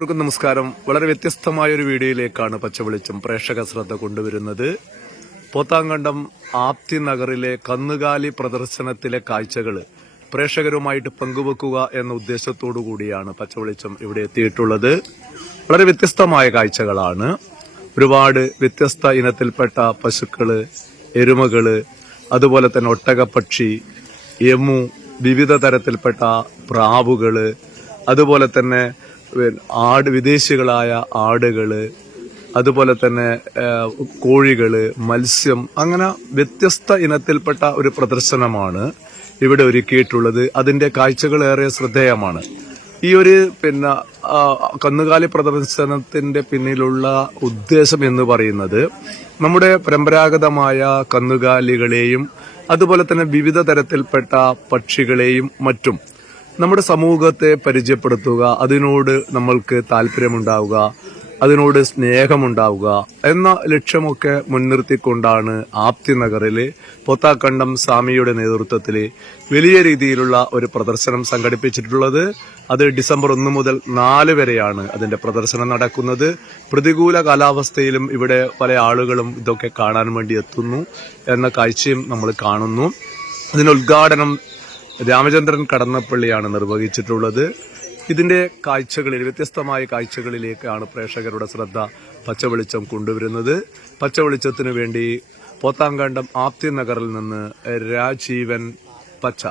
നമസ്കാരം. വളരെ വ്യത്യസ്തമായ ഒരു വീഡിയോയിലേക്കാണ് പച്ചവെളിച്ചം പ്രേക്ഷക ശ്രദ്ധ കൊണ്ടുവരുന്നത്. പോത്താങ്കണ്ടം ആപ്തി നഗറിലെ കന്നുകാലി പ്രദർശനത്തിലെ കാഴ്ചകൾ പ്രേക്ഷകരുമായിട്ട് പങ്കുവെക്കുക എന്ന ഉദ്ദേശത്തോടു കൂടിയാണ് പച്ചവെളിച്ചം ഇവിടെ എത്തിയിട്ടുള്ളത്. വളരെ വ്യത്യസ്തമായ കാഴ്ചകളാണ്. ഒരുപാട് വ്യത്യസ്ത ഇനത്തിൽപ്പെട്ട പശുക്കള്, എരുമകള്, അതുപോലെ തന്നെ ഒട്ടകപ്പക്ഷി, എമു, വിവിധ തരത്തിൽപ്പെട്ട പ്രാവുകള്, അതുപോലെ തന്നെ വിദേശികളായ ആടുകള്, അതുപോലെ തന്നെ കോഴികള്, മത്സ്യം, അങ്ങനെ വ്യത്യസ്ത ഇനത്തിൽപ്പെട്ട ഒരു പ്രദർശനമാണ് ഇവിടെ ഒരുക്കിയിട്ടുള്ളത്. അതിന്റെ കാഴ്ചകൾ ഏറെ ശ്രദ്ധേയമാണ്. ഈ ഒരു കന്നുകാലി പ്രദർശനത്തിന്റെ പിന്നിലുള്ള ഉദ്ദേശം എന്ന് പറയുന്നത് നമ്മുടെ പരമ്പരാഗതമായ കന്നുകാലികളെയും അതുപോലെ തന്നെ വിവിധ തരത്തിൽപ്പെട്ട പക്ഷികളെയും മറ്റും നമ്മുടെ സമൂഹത്തെ പരിചയപ്പെടുത്തുക, അതിനോട് നമ്മൾക്ക് താല്പര്യമുണ്ടാവുക, അതിനോട് സ്നേഹമുണ്ടാവുക എന്ന ലക്ഷ്യമൊക്കെ മുൻനിർത്തിക്കൊണ്ടാണ് ആപ്തി നഗറില് പോത്താക്കണ്ടം സ്വാമിയുടെ നേതൃത്വത്തിൽ വലിയ രീതിയിലുള്ള ഒരു പ്രദർശനം സംഘടിപ്പിച്ചിട്ടുള്ളത്. അത് ഡിസംബർ 1 മുതൽ 4 വരെയാണ് അതിന്റെ പ്രദർശനം നടക്കുന്നത്. പ്രതികൂല കാലാവസ്ഥയിലും ഇവിടെ പല ആളുകളും ഇതൊക്കെ കാണാൻ വേണ്ടി എത്തുന്നു എന്ന കാഴ്ചയും നമ്മൾ കാണുന്നു. ഇതിന്റെ ഉദ്ഘാടനം രാമചന്ദ്രൻ കടന്നപ്പള്ളിയാണ് നിർവഹിച്ചിട്ടുള്ളത്. ഇതിന്റെ വ്യത്യസ്തമായ കാഴ്ചകളിലേക്കാണ് പ്രേക്ഷകരുടെ ശ്രദ്ധ പച്ചവെളിച്ചം കൊണ്ടുവരുന്നത്. പച്ചവെളിച്ചത്തിനു വേണ്ടി പോത്താങ്കണ്ടം ആപ്തി നഗറിൽ നിന്ന് രാജീവൻ പച്ച.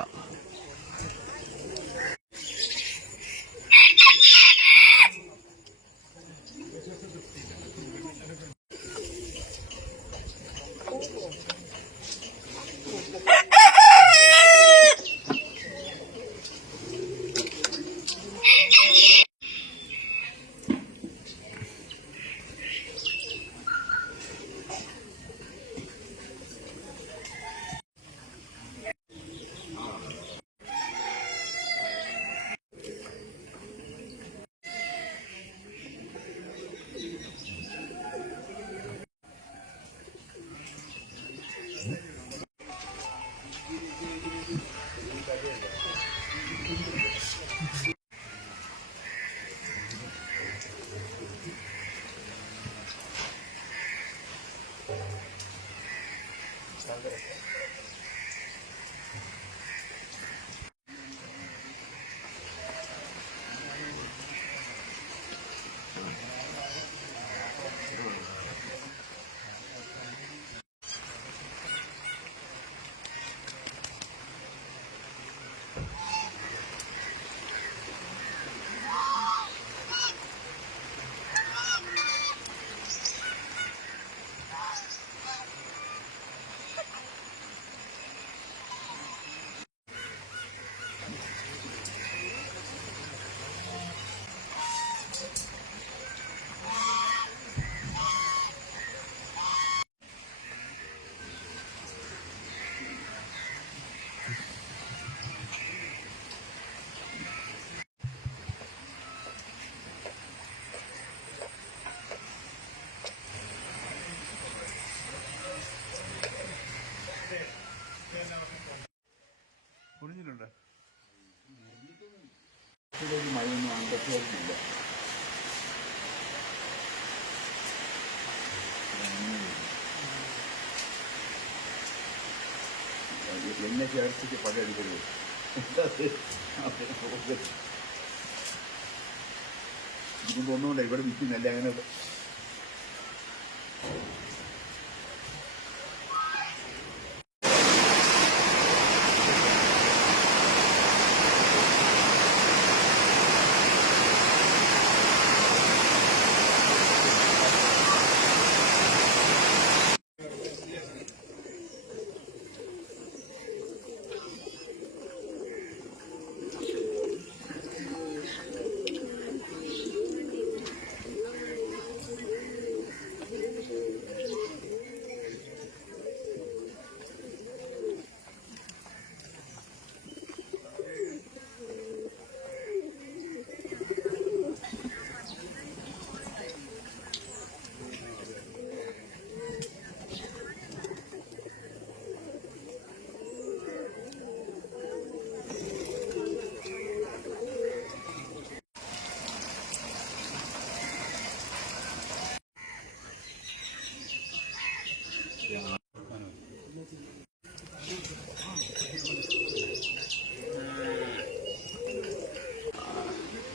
കുടിഞ്ഞിട്ടുണ്ട് മഴയൊന്നും അന്തരീക്ഷമില്ല. എന്നെ ചേർത്തിട്ട് പകയെടുക്കരുത്. ഇതിന് ഒന്നുമില്ല, ഇവിടെ വിൽക്കുന്നില്ല അങ്ങനെ.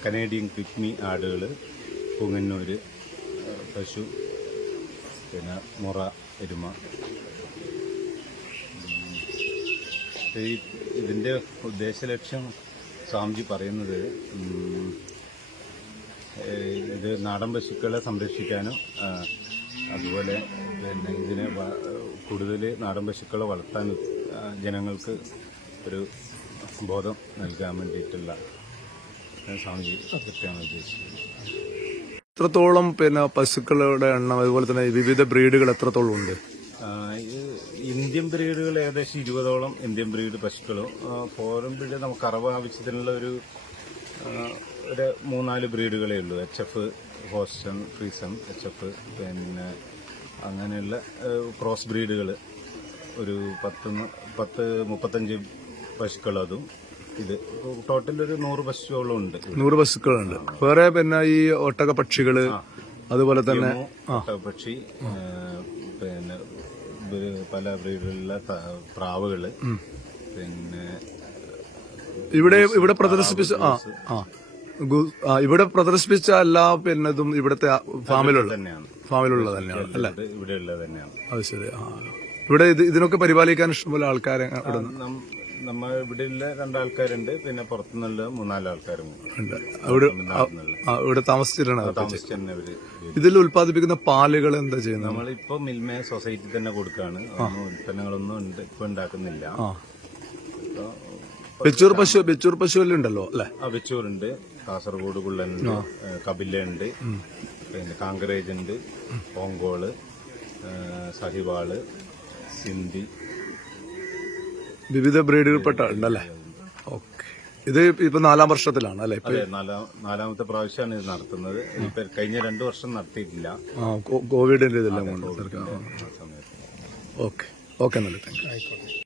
കനേഡിയൻ കിഡ്നി ആടുകൾ, പുങ്ങന്നൂർ പശു, പിന്നെ മുറ എരുമ. ഇതിൻ്റെ ഉദ്ദേശലക്ഷ്യം സ്വാമിജി പറയുന്നത് ഇത് നാടൻ പശുക്കളെ സംരക്ഷിക്കാനും അതുപോലെ പിന്നെ ഇതിനെ കൂടുതൽ നാടൻ പശുക്കളെ വളർത്താനും ജനങ്ങൾക്ക് ഒരു ബോധം നൽകാൻ വേണ്ടിയിട്ടുള്ള സ്വാമിജി ഒക്കെയാണ് ഉദ്ദേശിക്കുന്നത്. എത്രത്തോളം പിന്നെ പശുക്കളുടെ എണ്ണം അതുപോലെ തന്നെ വിവിധ ബ്രീഡുകൾ എത്രത്തോളം ഉണ്ട്? ഇന്ത്യൻ ബ്രീഡുകൾ ഏകദേശം 20ഓളം ഇന്ത്യൻ ബ്രീഡ് പശുക്കളും ഫോറിൻ ബ്രീഡ് നമുക്ക് അറവ് ആവശ്യത്തിനുള്ള ഒരു 3-4 ബ്രീഡുകളേ ഉള്ളൂ. HF, ഹോസ്റ്റൺ, ഫ്രീസൺ, HF, പിന്നെ അങ്ങനെയുള്ള ക്രോസ് ബ്രീഡുകൾ ഒരു 10-35 പശുക്കളും. ഇത് ടോട്ടൽ ഒരു 100 പശുക്കളും ഉണ്ട്. 100 പശുക്കളുണ്ട്. വേറെ പിന്നെ ഈ ഒട്ടക പക്ഷികള് അതുപോലെ തന്നെ പക്ഷി, പിന്നെ പല ബ്രീഡിലുള്ള പ്രാവുകള്, പിന്നെ ഇവിടെ പ്രദർശിപ്പിച്ച ഇവിടെ പ്രദർശിപ്പിച്ച എല്ലാ പിന്നതും ഇവിടുത്തെ ഫാമിലുള്ള തന്നെയാണ് അല്ലേ? ഇവിടെ ഉള്ളത് തന്നെയാണ്. അത് ശരി. ഇവിടെ ഇതിനൊക്കെ പരിപാലിക്കാൻ ഇഷ്ടംപോലെ ആൾക്കാരെ നമ്മ ഇവിടെ ഉള്ള 2 ആൾക്കാരുണ്ട്, പിന്നെ പുറത്തുനിന്നുള്ള 3-4 ആൾക്കാരും ഉണ്ട്. ഇവിടെ താമസിച്ചിട്ടാണ്. ഇതിൽ ഉത്പാദിപ്പിക്കുന്ന പാലുകൾ എന്താ ചെയ്യുന്നത്? നമ്മളിപ്പോ മിൽമ സൊസൈറ്റി തന്നെ കൊടുക്കാണ്. ഉൽപ്പന്നങ്ങളൊന്നും ഇപ്പൊ ഉണ്ടാക്കുന്നില്ല. ബെച്ചൂർ പശുവല്ലുണ്ടല്ലോ അല്ലെ? ബെച്ചൂറുണ്ട്, കാസർഗോഡ് കുള്ളനുണ്ട്, കപിലുണ്ട്, പിന്നെ കാങ്കറേജ് ഉണ്ട്, ഓങ്കോള്, സഹിവാള്, സിന്ധി, വിവിധ ബ്രീഡുകൾപ്പെട്ട ഉണ്ടല്ലേ? ഓക്കെ. ഇത് ഇപ്പൊ 4ാം വർഷത്തിലാണ് അല്ലെ? നാലാമത്തെ പ്രാവശ്യമാണ് ഇത് നടത്തുന്നത്. ഇപ്പൊ കഴിഞ്ഞ 2 വർഷം നടത്തിയിട്ടില്ല, കോവിഡിന്റെ ഇതെല്ലാം കൊണ്ട്. ഓക്കെ, നല്ല താങ്ക് യു.